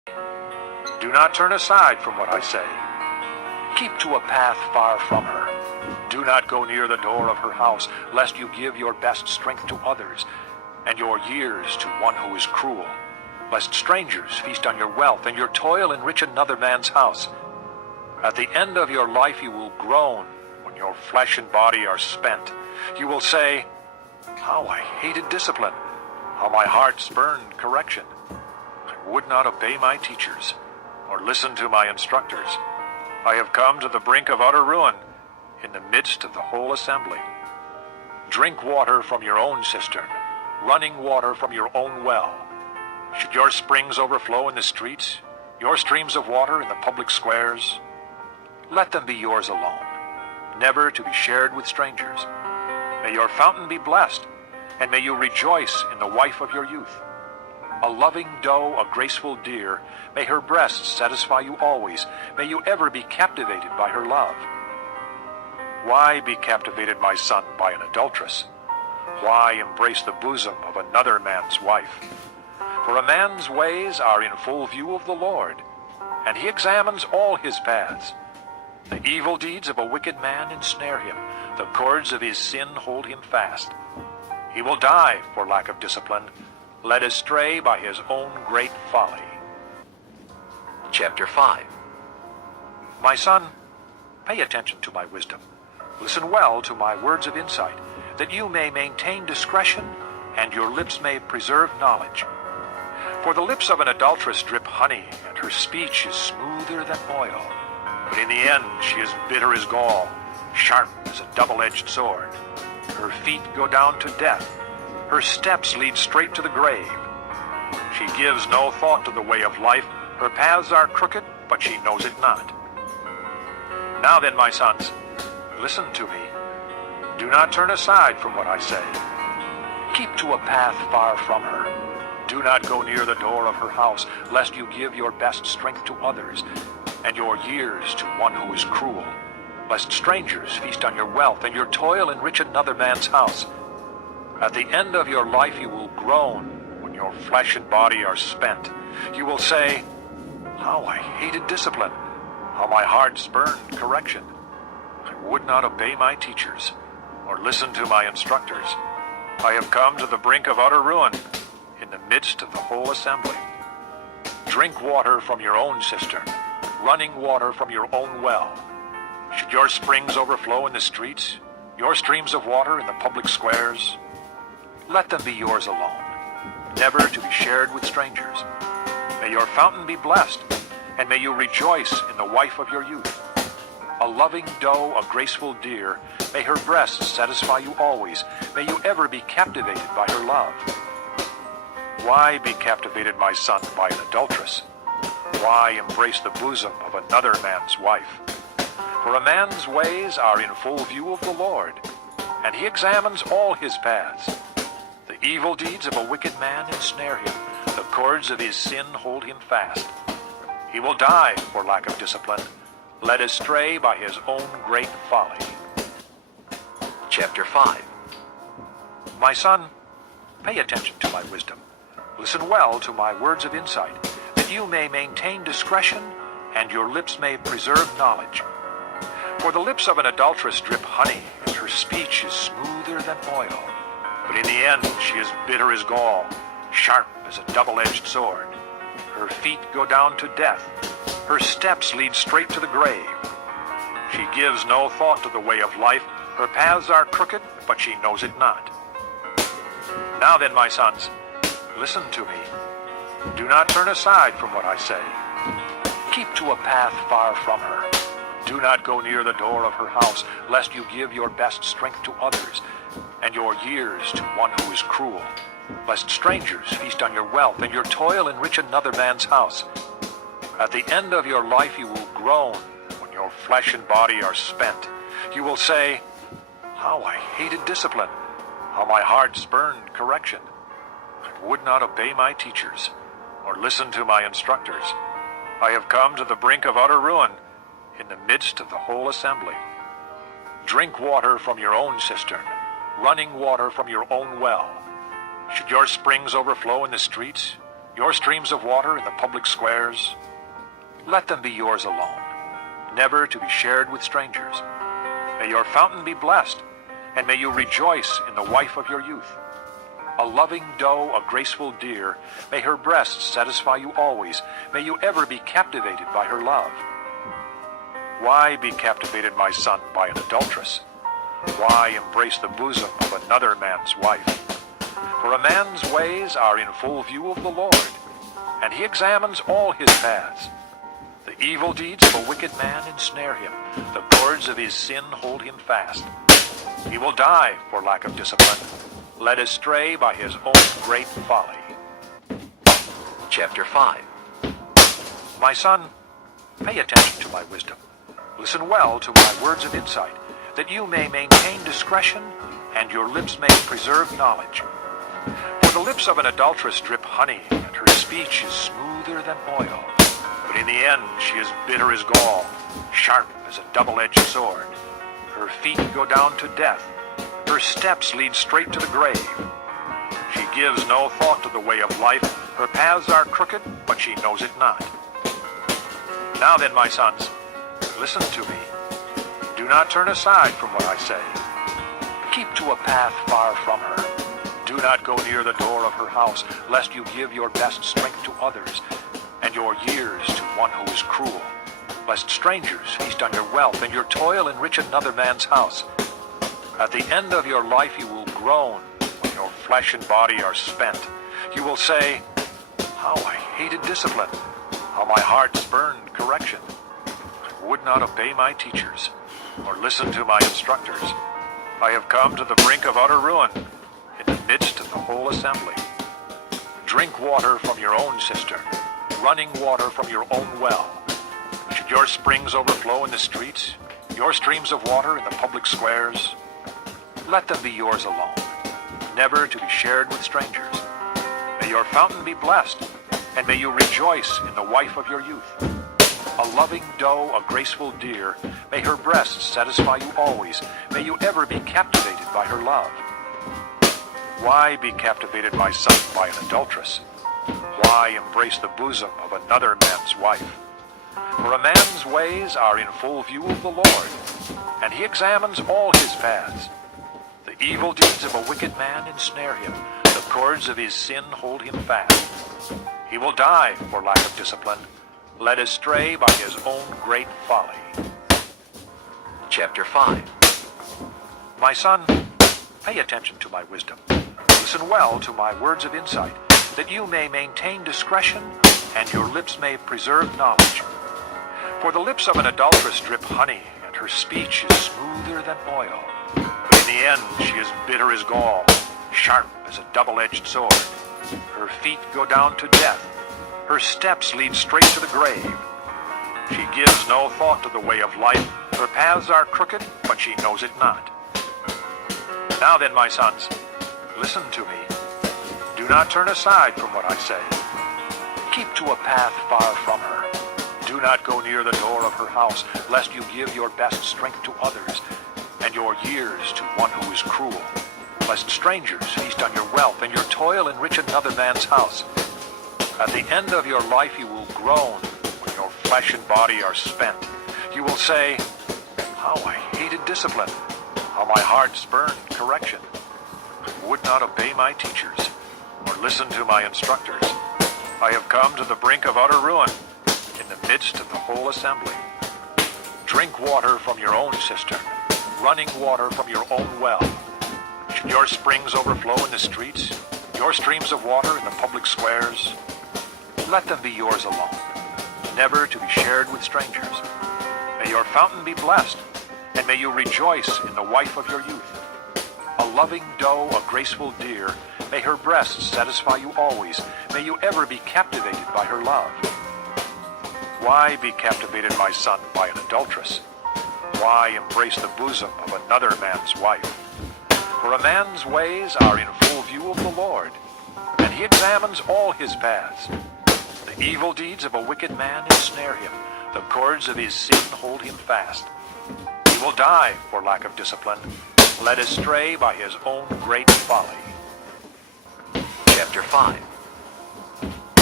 Do not turn aside from what I say. Keep to a path far from her. Do not go near the door of her house, lest you give your best strength to others, and your years to one who is cruel, lest strangers feast on your wealth, and your toil enrich another man's house. At the end of your life you will groan when your flesh and body are spent. You will say, "How I hated discipline, how my heart spurned correction. I would not obey my teachers, or listen to my instructors. I have come to the brink of utter ruin, in the midst of the whole assembly. Drink water from your own cistern, running water from your own well. Should your springs overflow in the streets, your streams of water in the public squares? Let them be yours alone, never to be shared with strangers. May your fountain be blessed, and may you rejoice in the wife of your youth. A loving doe, a graceful deer, may her breasts satisfy you always. May you ever be captivated by her love. Why be captivated, my son, by an adulteress? Why embrace the bosom of another man's wife? For a man's ways are in full view of the Lord, and he examines all his paths. The evil deeds of a wicked man ensnare him. The cords of his sin hold him fast. He will die for lack of discipline, led astray by his own great folly. Chapter 5. My son, pay attention to my wisdom. Listen well to my words of insight, that you may maintain discretion, and your lips may preserve knowledge. For the lips of an adulteress drip honey, and her speech is smoother than oil. But in the end she is bitter as gall, sharp as a double-edged sword. Her feet go down to death. Her steps lead straight to the grave. She gives no thought to the way of life. Her paths are crooked, but she knows it not. Now then, my sons, listen to me. Do not turn aside from what I say. Keep to a path far from her. Do not go near the door of her house, lest you give your best strength to others, and your years to one who is cruel, lest strangers feast on your wealth, and your toil enrich another man's house. At the end of your life you will groan when your flesh and body are spent. You will say, "How I hated discipline, how my heart spurned correction. I would not obey my teachers, or listen to my instructors. I have come to the brink of utter ruin, in the midst of the whole assembly. Drink water from your own cistern, running water from your own well. Should your springs overflow in the streets, your streams of water in the public squares? Let them be yours alone, never to be shared with strangers. May your fountain be blessed, and may you rejoice in the wife of your youth. A loving doe, a graceful deer, may her breasts satisfy you always. May you ever be captivated by her love. Why be captivated, my son, by an adulteress? Why embrace the bosom of another man's wife? For a man's ways are in full view of the Lord, and he examines all his paths. The evil deeds of a wicked man ensnare him. The cords of his sin hold him fast. He will die for lack of discipline, led astray by his own great folly. Chapter 5. My son, pay attention to my wisdom. Listen well to my words of insight, that you may maintain discretion, and your lips may preserve knowledge. For the lips of an adulteress drip honey, and her speech is smoother than oil. But in the end she is bitter as gall, sharp as a double-edged sword. Her feet go down to death. Her steps lead straight to the grave. She gives no thought to the way of life. Her paths are crooked, but she knows it not. Now then, my sons, listen to me. Do not turn aside from what I say. Keep to a path far from her. Do not go near the door of her house, lest you give your best strength to others, and your years to one who is cruel, lest strangers feast on your wealth, and your toil enrich another man's house. At the end of your life you will groan when your flesh and body are spent. You will say, "How I hated discipline, how my heart spurned correction. I would not obey my teachers, or listen to my instructors. I have come to the brink of utter ruin, in the midst of the whole assembly. Drink water from your own cistern, running water from your own well. Should your springs overflow in the streets, your streams of water in the public squares. Let them be yours alone, never to be shared with strangers. May your fountain be blessed, and may you rejoice in the wife of your youth. A loving doe, a graceful deer, may her breasts satisfy you always. May you ever be captivated by her love. Why be captivated, my son, by an adulteress? Why embrace the bosom of another man's wife? For a man's ways are in full view of the Lord, and he examines all his paths. The evil deeds of a wicked man ensnare him. The cords of his sin hold him fast. He will die for lack of discipline, led astray by his own great folly. Chapter 5. My son, pay attention to my wisdom. Listen well to my words of insight, that you may maintain discretion and your lips may preserve knowledge. For the lips of an adulteress drip honey, and her speech is smoother than oil. But in the end she is bitter as gall, sharp as a double-edged sword. Her feet go down to death. Her steps lead straight to the grave. She gives no thought to the way of life. Her paths are crooked, but she knows it not. Now then, my sons, listen to me. Do not turn aside from what I say. Keep to a path far from her. Do not go near the door of her house, lest you give your best strength to others, and your years to one who is cruel. Lest strangers feast on your wealth, and your toil enrich another man's house. At the end of your life you will groan when your flesh and body are spent. You will say, how I hated discipline, how my heart spurned correction. I would not obey my teachers, or listen to my instructors. I have come to the brink of utter ruin, in the midst of the whole assembly. Drink water from your own cistern, running water from your own well. Should your springs overflow in the streets, your streams of water in the public squares, let them be yours alone, never to be shared with strangers. May your fountain be blessed, and may you rejoice in the wife of your youth. A loving doe, a graceful deer, may her breasts satisfy you always. May you ever be captivated by her love. Why be captivated, my son, by an adulteress? Why embrace the bosom of another man's wife? For a man's ways are in full view of the Lord, and he examines all his paths. The evil deeds of a wicked man ensnare him. The cords of his sin hold him fast. He will die for lack of discipline, led astray by his own great folly. Chapter 5. My son, pay attention to my wisdom. Listen well to my words of insight, that you may maintain discretion and your lips may preserve knowledge. For the lips of an adulteress drip honey, and her speech is smoother than oil. But in the end she is bitter as gall, sharp as a double-edged sword. Her feet go down to death. Her steps lead straight to the grave. She gives no thought to the way of life. Her paths are crooked, but she knows it not. Now then, my sons, listen to me. Do not turn aside from what I say. Keep to a path far from her. Do not go near the door of her house, lest you give your best strength to others, and your years to one who is cruel. Lest strangers feast on your wealth, and your toil enrich another man's house. At the end of your life you will groan when your flesh and body are spent. You will say, how I hated discipline, how my heart spurned correction. I would not obey my teachers, or listen to my instructors. I have come to the brink of utter ruin, in the midst of the whole assembly. Drink water from your own cistern, running water from your own well. Should your springs overflow in the streets, your streams of water in the public squares, let them be yours alone, never to be shared with strangers. May your fountain be blessed, and may you rejoice in the wife of your youth. A loving doe, a graceful deer, may her breasts satisfy you always. May you ever be captivated by her love. Why be captivated, my son, by an adulteress? Why embrace the bosom of another man's wife? For a man's ways are in full view of the Lord, and he examines all his paths. The evil deeds of a wicked man ensnare him. The cords of his sin hold him fast. He will die for lack of discipline, led astray by his own great folly. Chapter 5. My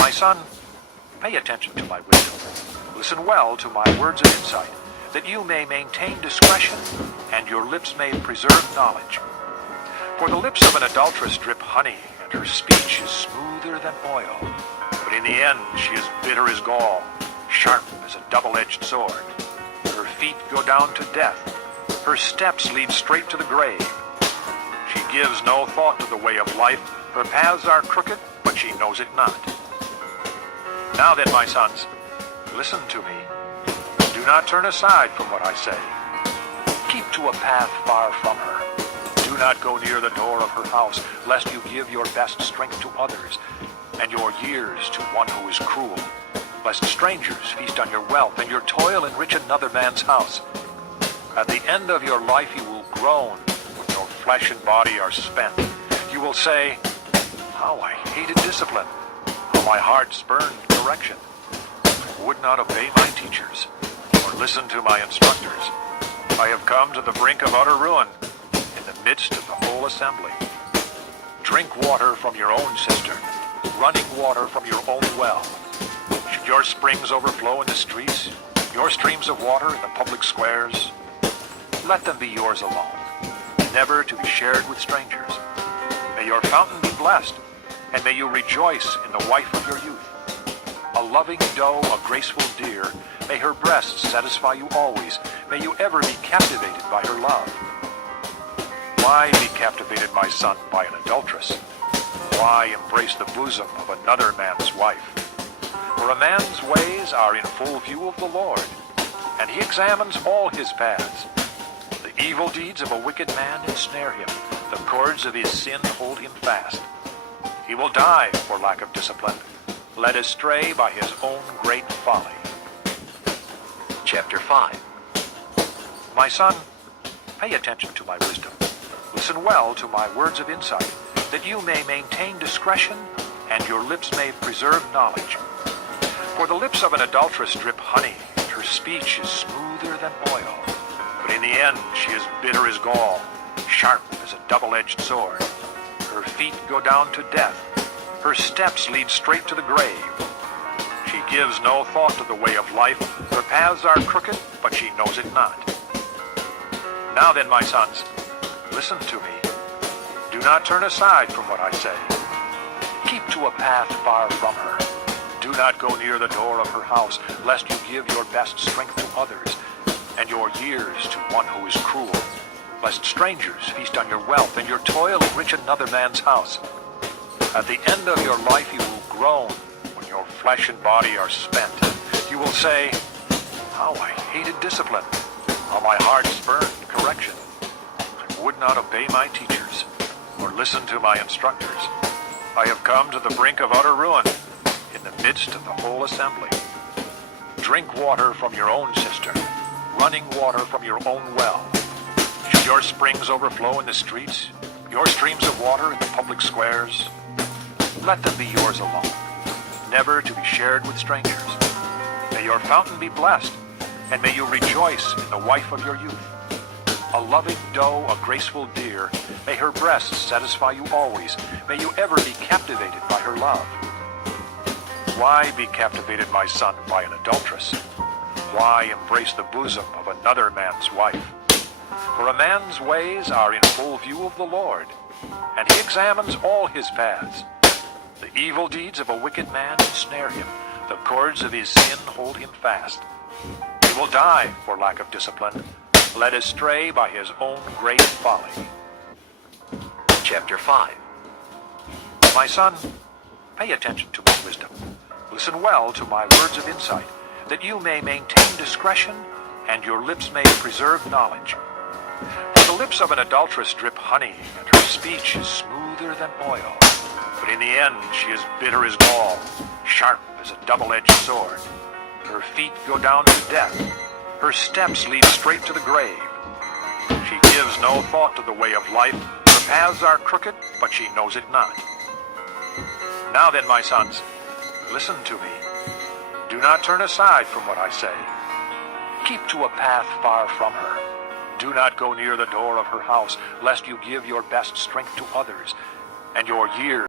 My son, pay attention to my wisdom. Listen well to my words of insight, that you may maintain discretion and your lips may preserve knowledge. For the lips of an adulteress drip honey, and her speech is smoother than oil. But in the end she is bitter as gall, sharp as a double-edged sword. Her feet go down to death. Her steps lead straight to the grave. She gives no thought to the way of life. Her paths are crooked, but she knows it not. Now then, my sons, listen to me. Do not turn aside from what I say. Keep to a path far from her. Do not go near the door of her house, lest you give your best strength to others, and your years to one who is cruel, lest strangers feast on your wealth, and your toil enrich another man's house. At the end of your life you will groan, when your flesh and body are spent. You will say, how I hated discipline, how my heart spurned correction. I would not obey my teachers, or listen to my instructors. I have come to the brink of utter ruin, in the midst of the whole assembly. Drink water from your own cistern, running water from your own well. Should your springs overflow in the streets, your streams of water in the public squares? Let them be yours alone, never to be shared with strangers. May your fountain be blessed, and may you rejoice in the wife of your youth. A loving doe, a graceful deer, may her breasts satisfy you always. May you ever be captivated by her love. Why be captivated, my son, by an adulteress? Why embrace the bosom of another man's wife? For a man's ways are in full view of the Lord, and he examines all his paths. The evil deeds of a wicked man ensnare him. The cords of his sin hold him fast. He will die for lack of discipline, led astray by his own great folly. Chapter 5. My son, pay attention to my wisdom. Listen well to my words of insight, that you may maintain discretion and your lips may preserve knowledge. For the lips of an adulteress drip honey, and her speech is smoother than oil. But in the end she is bitter as gall, sharp as a double-edged sword. Her feet go down to death. Her steps lead straight to the grave. She gives no thought to the way of life. Her paths are crooked, but she knows it not. Now then, my sons, listen to me. Do not turn aside from what I say. Keep to a path far from her. Do not go near the door of her house, lest you give your best strength to others, and your years to one who is cruel, lest strangers feast on your wealth, and your toil enrich another man's house. At the end of your life you will groan, when your flesh and body are spent. You will say, how I hated discipline, how my heart spurned correction. I would not obey my teachers, or listen to my instructors. I have come to the brink of utter ruin, in the midst of the whole assembly. Drink water from your own cistern, running water from your own well. Should your springs overflow in the streets, your streams of water in the public squares? Let them be yours alone, never to be shared with strangers. May your fountain be blessed, and may you rejoice in the wife of your youth. A loving doe, a graceful deer, may her breasts satisfy you always. May you ever be captivated by her love. Why be captivated, my son, by an adulteress? Why embrace the bosom of another man's wife? For a man's ways are in full view of the Lord, and he examines all his paths. The evil deeds of a wicked man ensnare him. The cords of his sin hold him fast. He will die for lack of discipline, led astray by his own great folly. Chapter 5. My son, pay attention to my wisdom. Listen well to my words of insight, that you may maintain discretion and your lips may preserve knowledge. For the lips of an adulteress drip honey, and her speech is smoother than oil. But in the end she is bitter as gall, sharp as a double-edged sword. Her feet go down to death. Her steps lead straight to the grave. She gives no thought to the way of life. Her paths are crooked, but she knows it not. Now then, my sons, listen to me. Do not turn aside from what I say. Keep to a path far from her. Do not go near the door of her house, lest you give your best strength to others, and your years